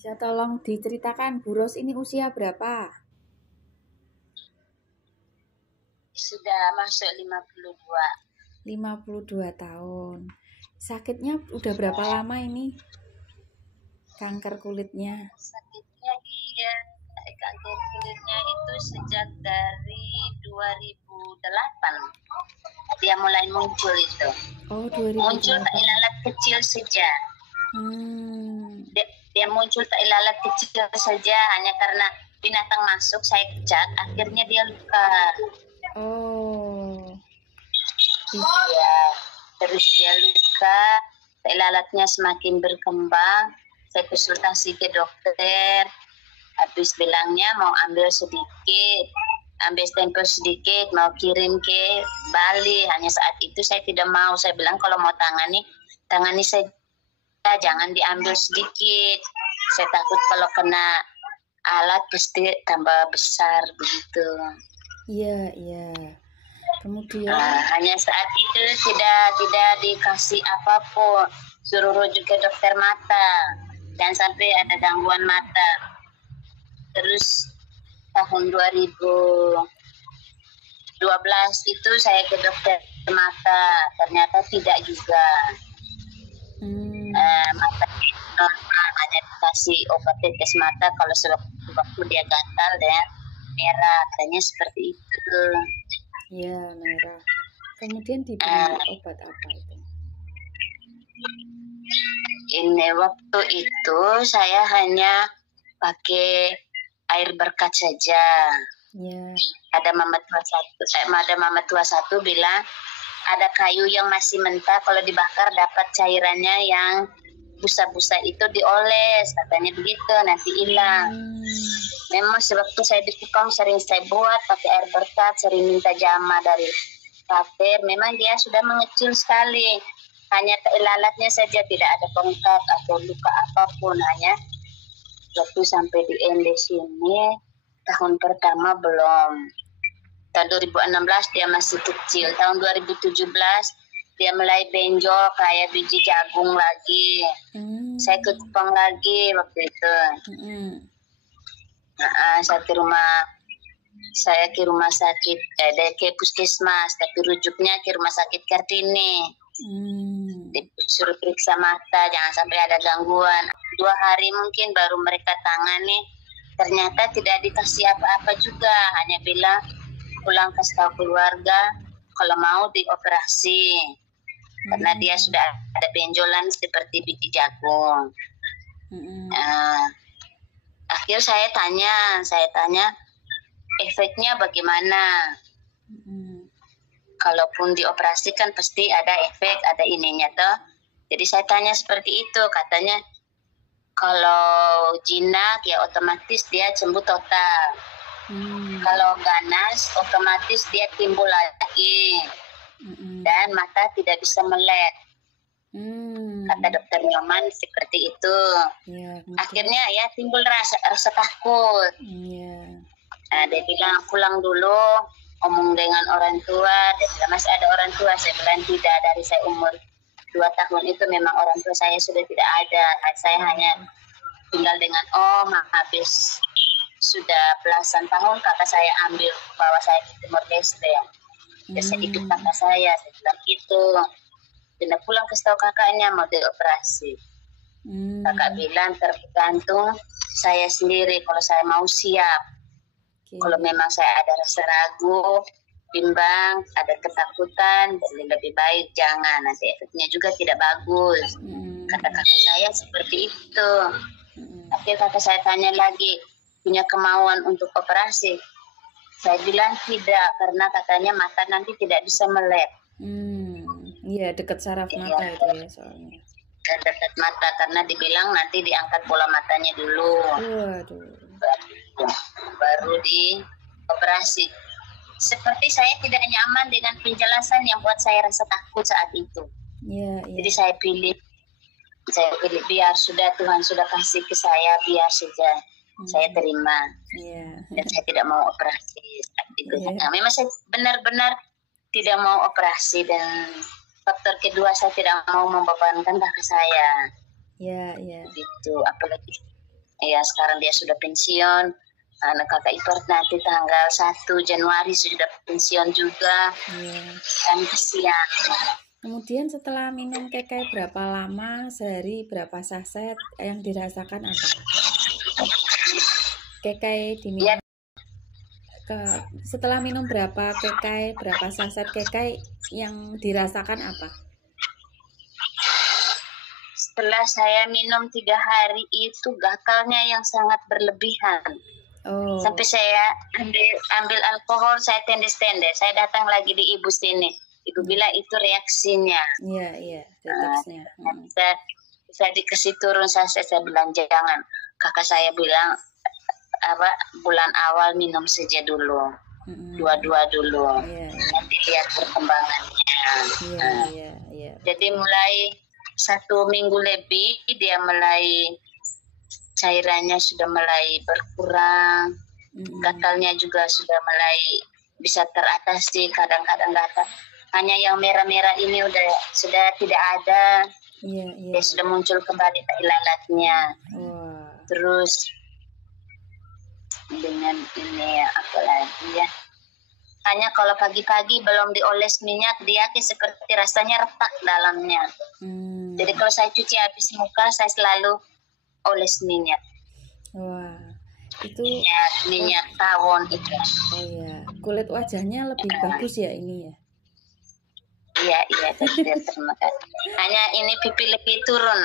Bisa tolong diceritakan Bu Ros ini usia berapa? Sudah masuk 52. 52 tahun. Sakitnya udah berapa lama ini? Kanker kulitnya. Sakitnya kanker kulitnya itu sejak dari 2008. Dia mulai muncul itu. Oh, Muncul tak 2008. ilalat kecil saja. Dia muncul tak ilalat kecil saja hanya karena binatang masuk, saya cat, akhirnya dia luka. Oh. Iya, terus dia luka, tak ilalatnya semakin berkembang. Saya konsultasi ke dokter, habis bilangnya mau ambil sedikit, ambil stempel sedikit, mau kirim ke Bali. Hanya saat itu saya tidak mau, saya bilang kalau mau tangani saja, jangan diambil sedikit. Saya takut kalau kena alat pasti tambah besar begitu. Iya. Kemudian hanya saat itu tidak dikasih apapun, suruh rujuk ke dokter mata dan sampai ada gangguan mata. Terus tahun 2012 itu saya ke dokter mata, ternyata tidak juga. Mata normal, hanya dikasih obat tetes mata kalau sewaktu dia gatal dan merah, katanya seperti itu. ya merah. Kemudian diberi obat apa itu? Ini waktu itu saya hanya pakai air berkat saja. Ya. Ada mama tua satu bilang ada kayu yang masih mentah, kalau dibakar dapat cairannya yang busa-busa itu dioles, katanya begitu, nanti hilang. Memang sewaktu saya di Kupang sering saya buat pakai air berkat, sering minta jama dari kafir. Memang dia sudah mengecil sekali, hanya ilalatnya saja, tidak ada bengkak atau luka apapun. Hanya waktu sampai di Endes ini tahun pertama belum. Tahun 2016 dia masih kecil. Tahun 2017 dia mulai benjol kayak biji jagung lagi. Saya ke Kupang lagi waktu itu. Saya ke rumah sakit, ke puskesmas, tapi rujuknya ke rumah sakit Kartini. Disuruh periksa mata, jangan sampai ada gangguan. 2 hari mungkin baru mereka tangani. Ternyata tidak dikasih apa-apa juga, hanya bilang pulang kasih tahu keluarga kalau mau dioperasi, karena dia sudah ada benjolan seperti biji jagung. Akhir saya tanya efeknya bagaimana. Kalaupun dioperasi kan pasti ada efek, ada ininya toh. Jadi saya tanya seperti itu, katanya kalau jinak ya otomatis dia sembuh total. Kalau ganas otomatis dia timbul lagi dan mata tidak bisa melek. Kata dokter Nyoman seperti itu. Akhirnya ya timbul rasa takut. Dia bilang pulang dulu, omong dengan orang tua. Dia bilang masih ada orang tua. Saya bilang tidak, dari saya umur 2 tahun itu memang orang tua saya sudah tidak ada. Saya hanya tinggal dengan om. Habis sudah belasan tahun kakak saya ambil bawa saya ke Timor Leste. Saya ikut kakak saya bilang gitu. Dia pulang kasih tahu kakaknya mau dioperasi. Kakak bilang tergantung saya sendiri kalau saya mau siap. Kalau memang saya ada rasa ragu, bimbang, ada ketakutan, lebih baik jangan, nanti efeknya juga tidak bagus. Kata kakak saya seperti itu. Akhirnya kakak saya tanya lagi, punya kemauan untuk operasi? Saya bilang tidak, karena katanya mata nanti tidak bisa melek. Iya, dekat saraf mata itu ya soalnya. Dekat mata, karena dibilang nanti diangkat bola matanya dulu. Baru dioperasi. Seperti saya tidak nyaman dengan penjelasan yang buat saya rasa takut saat itu. Jadi saya pilih biar sudah Tuhan sudah kasih ke saya, biar saja saya terima. Dan saya tidak mau operasi saat itu. Memang saya benar-benar tidak mau operasi, dan faktor kedua saya tidak mau membebankan kakak saya. Gitu, apalagi Ya sekarang dia sudah pensiun. Anak kakak ipar nanti tanggal 1 Januari sudah pensiun juga. Kan kesian. Kemudian setelah minum kekai berapa lama, sehari berapa saset, yang dirasakan apa? Kekai diminum setelah minum berapa kekai, berapa saset kekai, yang dirasakan apa? Setelah saya minum 3 hari itu gatalnya yang sangat berlebihan. Sampai saya ambil alkohol, saya tendes-tendes. Saya datang lagi di ibu sini. Ibu bilang itu reaksinya. Iya, detoxnya. Saya dikasih turun, saya bilang jangan. Kakak saya bilang bulan awal minum saja dulu. Dua-dua dulu. Nanti lihat perkembangannya. Jadi mulai 1 minggu lebih dia mulai cairannya sudah mulai berkurang, gatalnya juga sudah mulai bisa teratasi, kadang-kadang gatal. Hanya yang merah-merah ini sudah tidak ada. Dia sudah muncul kembali tai lalatnya. Terus dengan ini apa lagi ya? Hanya kalau pagi-pagi belum dioles minyak, dia seperti rasanya retak dalamnya. Jadi kalau saya cuci habis muka, saya selalu oles minyak. Itu minyak tawon itu. Kulit wajahnya lebih bagus ya ini ya. Iya, terima kasih. Hanya ini pipi lebih turun.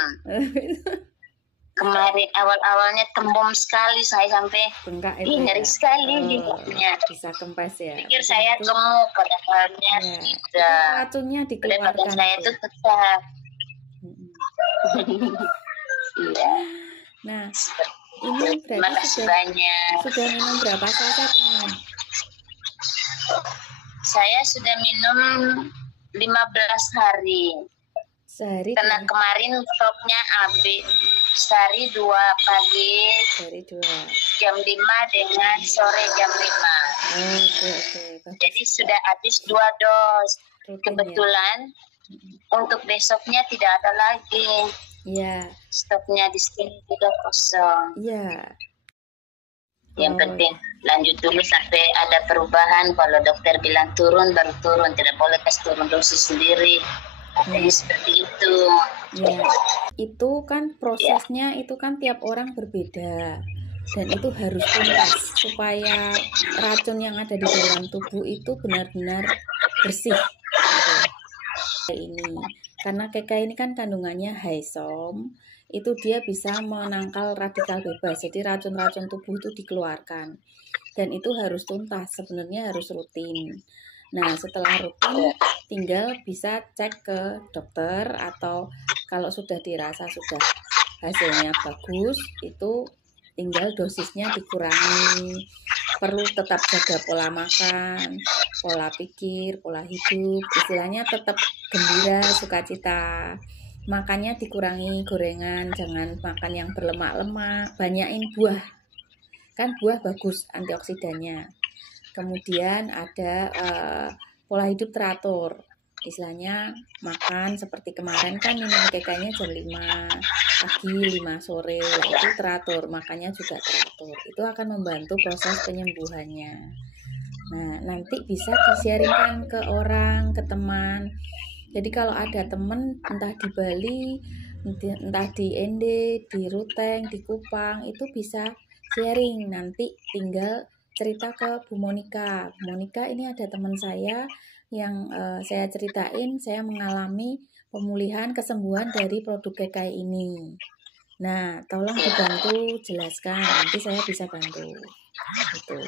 Kemarin awal-awalnya tembom sekali, saya sampai bengkak nyeri sekali giginya. Bisa kempes ya. Pikir saya gemuk, padahalnya tidak. Racunnya dikeluarkan. Badan saya itu tetap. Iya. Nah, ini berarti sudah minum berapa saset ini? Saya sudah minum 15 hari. Sehari? Karena kemarin stoknya habis. Sehari 2 pagi. Sehari 2. Jam 5 dengan sore jam 5. Jadi sudah habis 2 dos. Kebetulan untuk besoknya tidak ada lagi. Stoknya di sini juga kosong. Yang penting lanjut dulu sampai ada perubahan. Kalau dokter bilang turun, baru turun. Tidak boleh kasih turun dosis sendiri. Jadi seperti itu. Itu kan prosesnya itu kan tiap orang berbeda. Dan itu harus tuntas supaya racun yang ada di dalam tubuh itu benar-benar bersih. Ini karena kekai ini kan kandungannya Hysom, itu dia bisa menangkal radikal bebas, jadi racun-racun tubuh itu dikeluarkan, dan itu harus tuntas, sebenarnya harus rutin. Nah setelah rutin tinggal bisa cek ke dokter, atau kalau sudah dirasa sudah hasilnya bagus, itu tinggal dosisnya dikurangi. Perlu tetap jaga pola makan, pola pikir, pola hidup, istilahnya tetap gembira, sukacita. Makannya dikurangi gorengan, jangan makan yang berlemak-lemak, banyakin buah. Kan buah bagus antioksidannya. Kemudian ada pola hidup teratur. Istilahnya makan seperti kemarin kan minum kekainya jam 5 pagi, 5 sore, itu teratur, makannya juga teratur. Itu akan membantu proses penyembuhannya. Nah, nanti bisa di-sharingkan ke orang, ke teman. Jadi kalau ada teman entah di Bali, entah di Ende, di Ruteng, di Kupang, itu bisa sharing. Nanti tinggal cerita ke Bu Monika. Bu Monika, ini ada teman saya yang saya ceritain, saya mengalami pemulihan kesembuhan dari produk kekai ini. Nah, tolong dibantu jelaskan, nanti saya bisa bantu. Gitu.